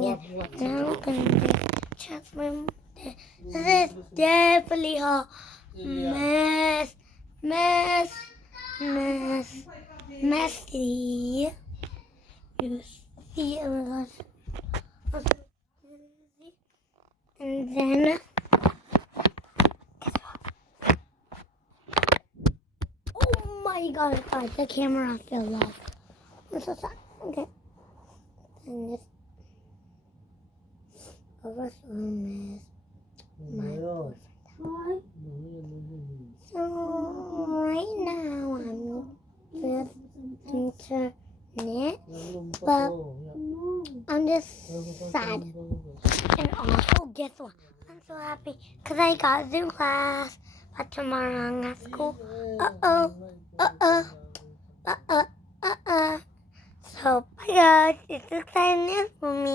doing it. Now I'm gonna check my. This is definitely her mess, messy. You see, oh my gosh. And then, oh my god, the camera fell off. I'm so sorry. Okay. And this over from my boyfriend. So right now I'm just internet, but I'm just sad. And also, guess what? I'm so happy because I got Zoom class, but tomorrow I'm at school. So, bye guys. It's exciting news for me.